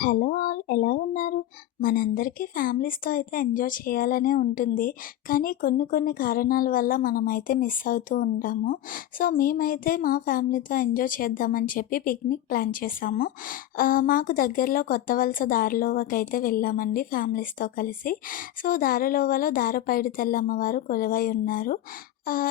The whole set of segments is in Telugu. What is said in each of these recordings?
హలో ఆల్ ఎలా ఉన్నారు? మనందరికీ ఫ్యామిలీస్‌తో అయితే ఎంజాయ్ చేయాలనే ఉంటుంది. కానీ కొన్ని కొన్ని కారణాల వల్ల మనమైతే మిస్ అవుతూ ఉంటాము. సో, మేమైతే మా ఫ్యామిలీతో ఎంజాయ్ చేద్దామని చెప్పి పిక్నిక్ ప్లాన్ చేశాము. మాకు దగ్గరలో కొత్త వలస దారిలోవకైతే వెళ్ళామండి ఫ్యామిలీస్‌తో కలిసి. సో, దారిలోవలో దారపైడితల్లి అమ్మవారు కొలువై ఉన్నారు.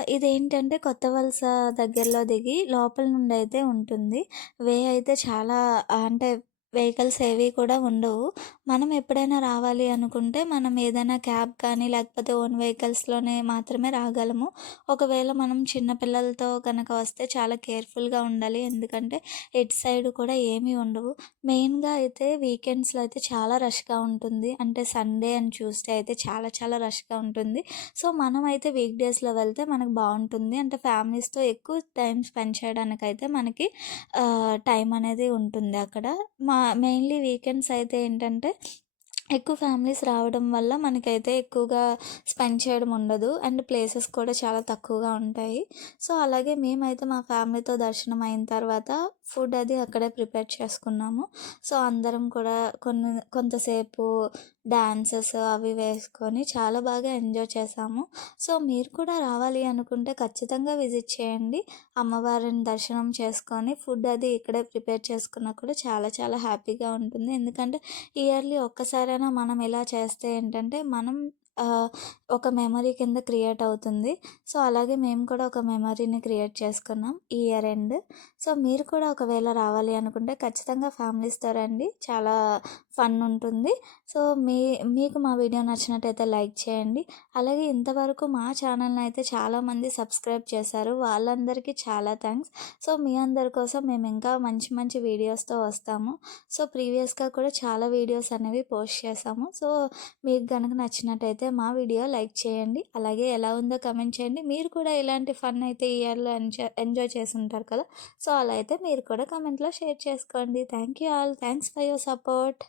ఇదేంటంటే కొత్త వలస దగ్గరలో దిగి లోపల నుండయితే ఉంటుంది. వే అయితే చాలా అంటే వెహికల్స్ ఏవి కూడా ఉండవు. మనం ఎప్పుడైనా రావాలి అనుకుంటే మనం ఏదైనా క్యాబ్ కానీ, లేకపోతే ఓన్ వెహికల్స్‌లోనే మాత్రమే రాగలము. ఒకవేళ మనం చిన్న పిల్లలతో కనుక వస్తే చాలా కేర్‌ఫుల్‌గా ఉండాలి. ఎందుకంటే ఎటు సైడ్ కూడా ఏమీ ఉండవు. మెయిన్‌గా అయితే వీకెండ్స్‌లో అయితే చాలా రష్‌గా ఉంటుంది. అంటే సండే అండ్ ట్యూస్‌డే అయితే చాలా చాలా రష్‌గా ఉంటుంది. సో, మనమైతే వీక్ డేస్‌లో వెళ్తే మనకు బావుంటుంది. అంటే ఫ్యామిలీస్‌తో ఎక్కువ టైమ్ స్పెండ్ చేయడానికైతే మనకి టైం అనేది ఉంటుంది అక్కడ. మెయిన్‌లీ వీకెండ్స్ అయితే ఏంటంటే ఎక్కువ ఫ్యామిలీస్ రావడం వల్ల మనకైతే ఎక్కువగా స్పెండ్ చేయడం ఉండదు. అండ్ ప్లేసెస్ కూడా చాలా తక్కువగా ఉంటాయి. సో, అలాగే మేమైతే మా ఫ్యామిలీతో దర్శనం అయిన తర్వాత ఫుడ్ అది అక్కడే ప్రిపేర్ చేసుకున్నాము. సో, అందరం కూడా కొంతసేపు డాన్సెస్ అవి వేసుకొని చాలా బాగా ఎంజాయ్ చేశాము. సో, మీరు కూడా రావాలి అనుకుంటే ఖచ్చితంగా విజిట్ చేయండి. అమ్మవారిని దర్శనం చేసుకొని ఫుడ్ అది ఇక్కడే ప్రిపేర్ చేసుకున్నా కూడా చాలా చాలా హ్యాపీగా ఉంటుంది. ఎందుకంటే ఇయర్లీ ఒక్కసారైనా మనం ఇలా చేస్తే ఏంటంటే మనం ఆహ్, ఒక మెమరీ కింద క్రియేట్ అవుతుంది. సో, అలాగే మేము కూడా ఒక మెమరీని క్రియేట్ చేసుకున్నాం ఈ ఇయర్ ఎండ్. సో, మీరు కూడా ఒకవేళ రావాలి అనుకుంటే ఖచ్చితంగా ఫ్యామిలీస్‌తో రండి. చాలా ఫన్ ఉంటుంది. సో, మీకు మా వీడియో నచ్చినట్టయితే లైక్ చేయండి. అలాగే ఇంతవరకు మా ఛానల్‌ని అయితే చాలామంది సబ్స్క్రైబ్ చేశారు. వాళ్ళందరికీ చాలా థ్యాంక్స్. సో, మీ అందరి కోసం మేము ఇంకా మంచి మంచి వీడియోస్‌తో వస్తాము. సో, ప్రీవియస్‌గా కూడా చాలా వీడియోస్ అనేవి పోస్ట్ చేశాము. సో, మీకు గనక నచ్చినట్టయితే మా వీడియో లైక్ చేయండి. అలాగే ఎలా ఉందో కమెంట్ చేయండి. మీరు కూడా ఇలాంటి ఫన్ అయితే ఈ ఇయర్‌లో ఎంజాయ్ చేసుంటారు కదా! సో, అలా అయితే మీరు కూడా కమెంట్‌లో షేర్ చేసుకోండి. Thank you all. Thanks for your support.